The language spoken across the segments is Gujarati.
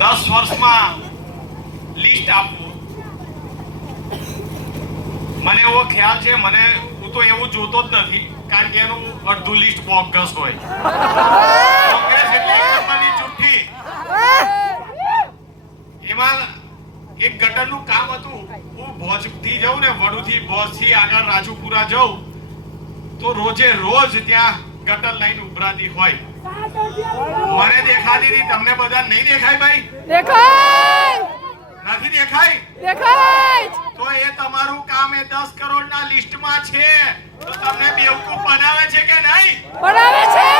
10 વર્ષમાં લિસ્ટ આપવું, મને એવો ખ્યાલ છે, હું તો એવું જોતો જ નથી, કારણ કે એનું અડધું લિસ્ટ બોગસ હોય. કોંગ્રેસ એટલે એક નંબરની ચૂંટણી. એમાં એક ગટરનું કામ હતું. હું ભોજથી જાઉં ને, વડુથી ભોજથી આગળ રાજુપુરા જાઉં તો રોજે રોજ ત્યાં ગટર લાઈન ઉભરાતી હોય. મને દેખાતી નહીં, તમને બધા નહીં દેખાય ભાઈ? દેખાય. નથી દેખાય? દેખાય. તો એ તમારું કામ એ 10 કરોડના લિસ્ટમાં છે. તો તમને બેવકૂફ બનાવે છે કે નહીં? બનાવે છે.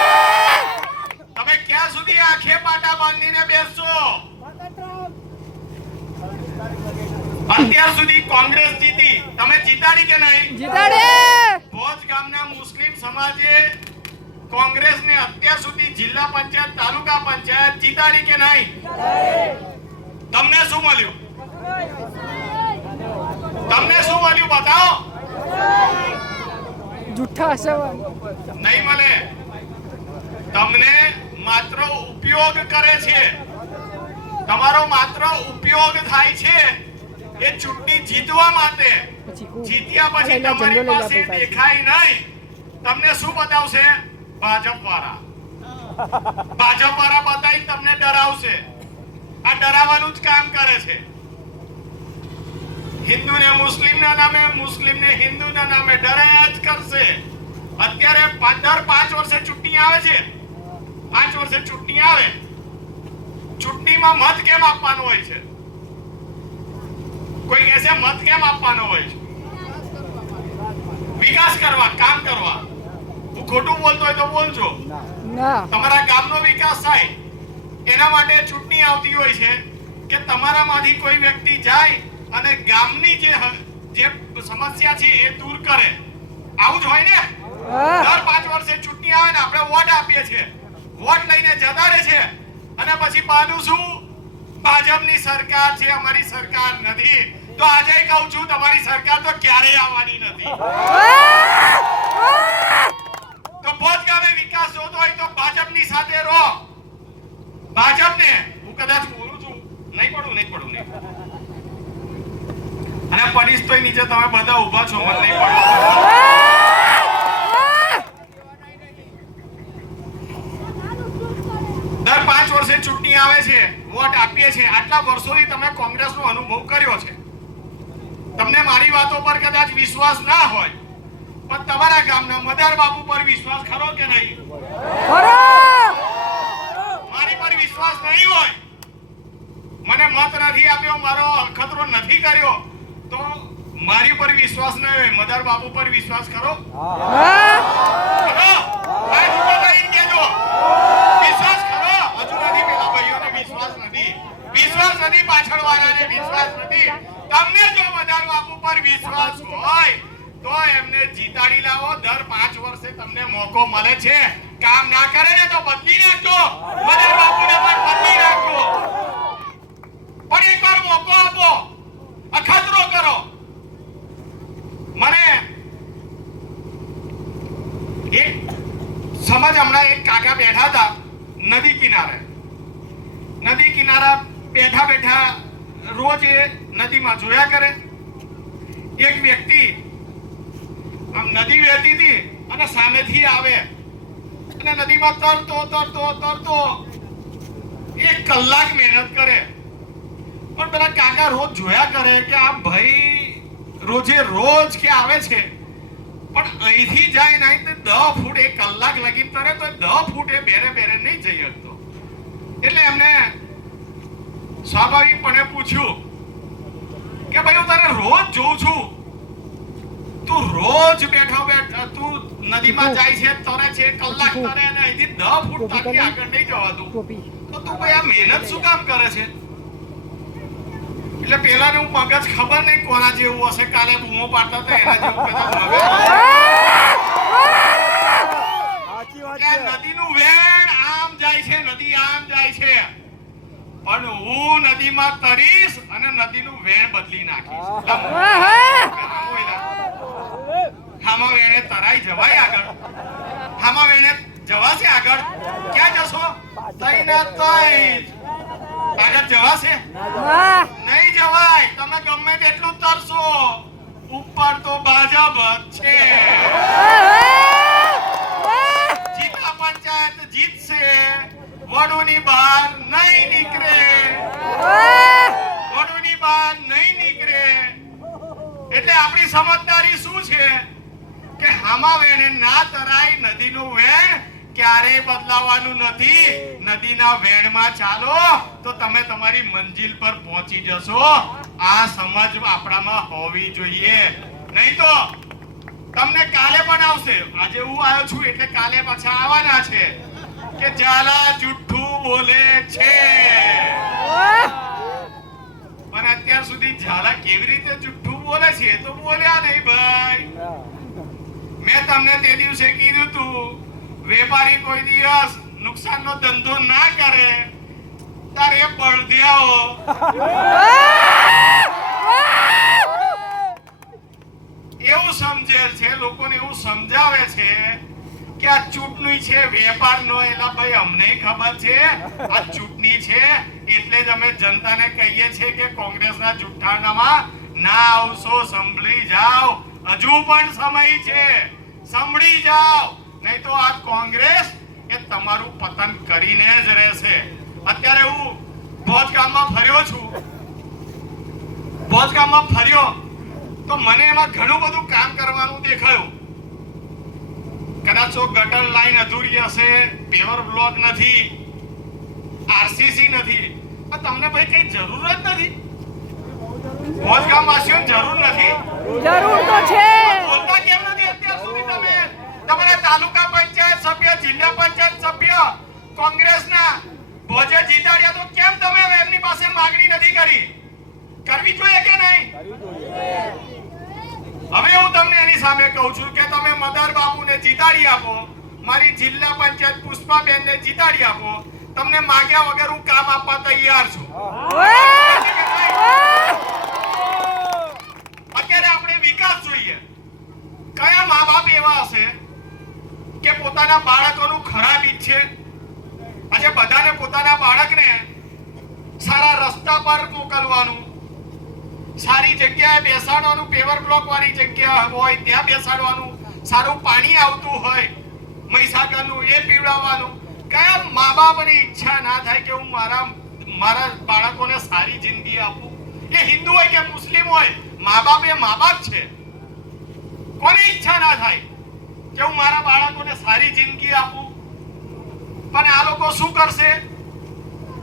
તમે ક્યાં સુધી આંખે પાટા બાંધીને બેસશો? અત્યાર સુધી કોંગ્રેસ જીતી, તમે જીતાડી કે નહીં? જીતાડે. ભોજ ગામના મુસ્લિમ સમાજે કોંગ્રેસને અત્યાર સુધી જિલ્લા પંચાયત, તાલુકા પંચાયત જીતાડી કે નહીં? તમને શું મળ્યું? તમને શું મળ્યું બતાવો? જુઠ્ઠા સવાલ નહીં મળે. તમને માત્ર ઉપયોગ કરે છે. તમારો માત્ર ઉપયોગ થાય છે એ ચૂંટણી જીતવા માટે. જીત્યા પછી તમારી પાસે દેખાય નહીં. તમને શું બતાવશે? ભાજપ વાળા બતાવી તમને ડરાવશે. આ ડરાવવાનું જ કામ કરે છે. હિન્દુને મુસ્લિમના નામે, મુસ્લિમને હિન્દુના નામે ડરાયા જ કરશે. અત્યારે દર 5 વર્ષે ચૂંટણી આવે છે. 5 વર્ષે ચૂંટણી આવે. ચૂંટણીમાં મત કેમ આપવાનો હોય છે? કોઈ કહેશે મત કેમ આપવાનો હોય છે? વિકાસ કરવા, કામ કરવા. હું ખોટું બોલતો હોય તો બોલજો. ના. તમારા ગામનો વિકાસ થાય એના માટે ચૂંટણી આવતી હોય છે કે તમારામાંથી કોઈ વ્યક્તિ જાય અને ગામની જે સમસ્યા છે એ દૂર કરે. આવું જ હોય ને? દર 5 વર્ષે ચૂંટણી આવે ને આપણે વોટ આપીએ છીએ. વોટ લઈને જતા રહે છે અને પછી પાછું શું? ભાજપની સરકાર છે, અમારી સરકાર નથી. તો આજે કહું છું, તમારી સરકાર તો ક્યારેય આવવાની નથી. તો ભોજ ગામે વિકાસ જોતો હોય તો ભાજપની સાથે રહો. ભાજપને હું કદાચ બોલું છું, નહીં પડું. અને પડીશ તોય નીચે તમે બધા ઊભા છો, મને નહીં પડવું. દર 5 વર્ષે ચૂંટણી આવે છે, વોટ આપીએ છીએ. આટલા વર્ષોથી તમે કોંગ્રેસનો અનુભવ કર્યો છે. તમને મારી વાતો પર કદાચ વિશ્વાસ ના હોય, પણ તમારા ગામના મદાર બાપુ પર વિશ્વાસ ખરો કે નહીં? મારી પર વિશ્વાસ નહીં હોય, મને મત નથી આપ્યો, મારો અખતરો નથી કર્યો, તો મારી પર વિશ્વાસ ન હોય, મદાર બાપુ પર વિશ્વાસ કરો? વિશ્વાસ કરો. હજુ નથી, પેલા ભાઈઓને વિશ્વાસ નથી. વિશ્વાસ નથી, પાછળ વાળાને વિશ્વાસ નથી. તમને જો મદાર બાપુ પર વિશ્વાસ હોય તો એમને જીતાડી લાવો. દર 5 વર્ષે તમને મોકો મળે છે. કામ ના કરે ને તો બદલી નાખજો. મદાર બાપુને પણ બદલી નાખજો. પણ એકવાર મોકો આપો, અખતરો કરો. મને એક સમજ, હમણાં એક કાકા બેઠા હતા નદી કિનારે. નદી કિનારા બેઠા રોજ એ નદીમાં જોયા કરે. એક વ્યક્તિ આમ નદી વહેતી હતી અને સામેથી આવે અને નદીમાં તરતો 1 કલાક મહેનત કરે. પણ પેલા કાકા રોજ જોયા કરે કે આ ભાઈ રોજે રોજ કે આવે છે, પણ અહીંથી જાય નહીં તો 10 ફૂટ 1 કલાક લગી તરે તો 10 ફૂટ એ બેરે નહીં જઈ શકતો. એટલે એમને સ્વાભાવિકપણે પૂછ્યું કે ભાઈ હું તારે રોજ જોઉં છું, તું રોજ બેઠા તું નદીમાં જાય છે, તરે છે, કલાક તરે અને અહીંથી 10 ફૂટ તાકી આગળ નહીં જવાતું, તો તું ભાઈ આ મહેનત શું કામ કરે છે? એટલે પેલા હું મગજ ખબર નહીં કોના જેવું હશે, કાલે બૂમો પાડતા હતા એના જેવું કદાચ મગજ. નદીનું વેણ આમ જાય છે, નદી આમ જાય છે, પણ હું નદીમાં તરીશ અને નદીનું વેણ બદલી નાખીશ. હામા વેણે તરાઈ જવાય આગળ? હામા વેણે જવાશે આગળ? ક્યાં જશો? તઈ ના તઈ. આગળ જવાશે? ના. નહીં જવાય. તમે ગમે તેટલું તરશો, ઉપર તો ભાજપ જ છે. જીતા પંચાયત જીતશે, વડોની બહાર નહીં નીકળે. વડોની બહાર નહીં નીકળે. એટલે આપણી સમજદારી શું છે કે હામા વેણે ના તરાય. નદીનું વેણ ક્યારેય બદલાવાનું નથી. નદીના વેણમાં ચાલો તો તમે તમારી મંજિલ પર પહોંચી જશો. આ સમજ આપણામાં હોવી જોઈએ. નહીં તો તમને કાલે પણ આવશે. આજે હું આવ્યો છું એટલે કાલે પાછા આવવાના છે કે ઝાલા જુઠ્ઠું બોલે છે. પણ અત્યાર સુધી ઝાલા કેવી રીતે જુઠ્ઠું બોલે છે એ તો બોલ્યા નહીં ભાઈ. મેં તમને તે દિવસે કીધું તું વેપારી કોઈ દિવસ નુકસાનનો ધંધો ના કરે તારે બળદિયાઓ એવું સમજે છે, લોકોને એવું સમજાવે છે કે આ ચૂંટણી છે વેપારનો. એલા ભાઈ અમને ખબર છે આ ચૂંટણી છે એટલે જ અમે જનતાને કહીએ છીએ કે કોંગ્રેસના જુઠ્ઠાણામાં ના આવશો. સંભળી જાઓ, હજુ પણ સમય છે. સંભળી જાઓ, નહીં તો આ કોંગ્રેસ એ તમારું પતન કરીને જ રહેશે. અત્યારે હું ભોજ ગામમાં ફર્યો છું. ભોજ ગામમાં ફર્યો તો મને એમાં ઘણું બધું કામ કરવાનું દેખાયું. કદાચ તો ગટર લાઈન અધૂરી હશે, પેવર બ્લોક નથી, આરસીસી નથી. પણ તમને ભાઈ કઈ જરૂર જ નથી. ભોજ ગામવાસીઓને જરૂર નથી. જરૂર તો છે. બોલતા કેમ નથી અત્યાર સુધી તમે? તમારા તાલુકા પંચાયત સભ્ય, જિલ્લા પંચાયત સભ્ય કોંગ્રેસના ભોજે જીતાડ્યા તો કેમ તમે એમની પાસે માંગણી નથી કરી? કરવી જોઈએ કે નહીં? હવે હું તમને એની સામે કહું છું કે તમે મદાર બાપુને જીતાડી આપો, મારી જિલ્લા પંચાયત પુષ્પાબેનને જીતાડી આપો. તમને માંગ્યા વગર હું કામ આપવા તૈયાર છું. અત્યારે આપણે વિકાસ જોઈએ. કયા મા બાપ એવા હશે કે પોતાના બાળકોનું ખરાબ ઈચ્છે? આજે બધાને પોતાના બાળકને સારા રસ્તા પર મોકલવાનું, સારી જગ્યાએ બેસાડવાનું, પેવર બ્લોક વાળી જગ્યા હોય ત્યાં બેસાડવાનું, સારું પાણી આવતું હોય મહીસાગરનું એ પીવડાવવાનું. કયા મા બાપની ઈચ્છા ના થાય કે હું મારા બાળકોને સારી જિંદગી આપું? એ હિન્દુ હોય કે મુસ્લિમ હોય, મા બાપ એ મા બાપ છે. કોની ઈચ્છા ના થાય કે હું મારા બાળકોને સારી જિંદગી આપું? પણ આ લોકો શું કરશે?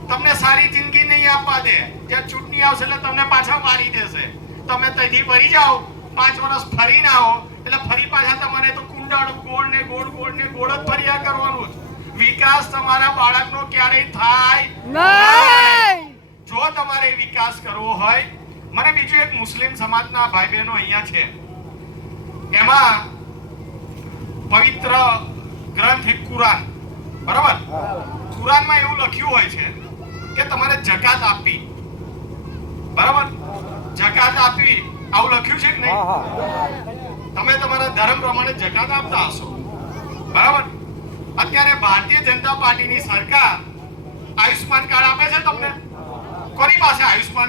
તમને સારી જિંદગી નહીં આપવા દે. જ્યાં ચૂંટણી આવશે એટલે તમને પાછા મારી દેશે. તમે ત્યાંથી ફરી જાઓ, 5 વર્ષ ફરીને આવો એટલે ફરી પાછા તમારે તો કુંડાળ ગોળ ને ગોળ ગોળ ને ગોળ જ ફર્યા કરવાનું જ. વિકાસ તમારા બાળકનો ક્યારેય થાય નહીં. જો તમારે વિકાસ કરવો હોય, મને બીજું એક મુસ્લિમ સમાજના ભાઈ બહેનો અહીંયા છે, એમાં પવિત્ર ગ્રંથ કુરાન, બરાબર? કુરાનમાં એવું લખ્યું હોય છે કે તમારે જકાત આપવી, બરાબર? જકાત આપવી આવું લખ્યું છે કે નહીં? તમે તમારા ધર્મ પ્રમાણે જકાત આપતા હશો, બરાબર? અત્યારે ભારતીય જનતા પાર્ટીની સરકાર આયુષ્માન કાર્ડ આપે છે તમને. કોની પાસે આયુષ્માન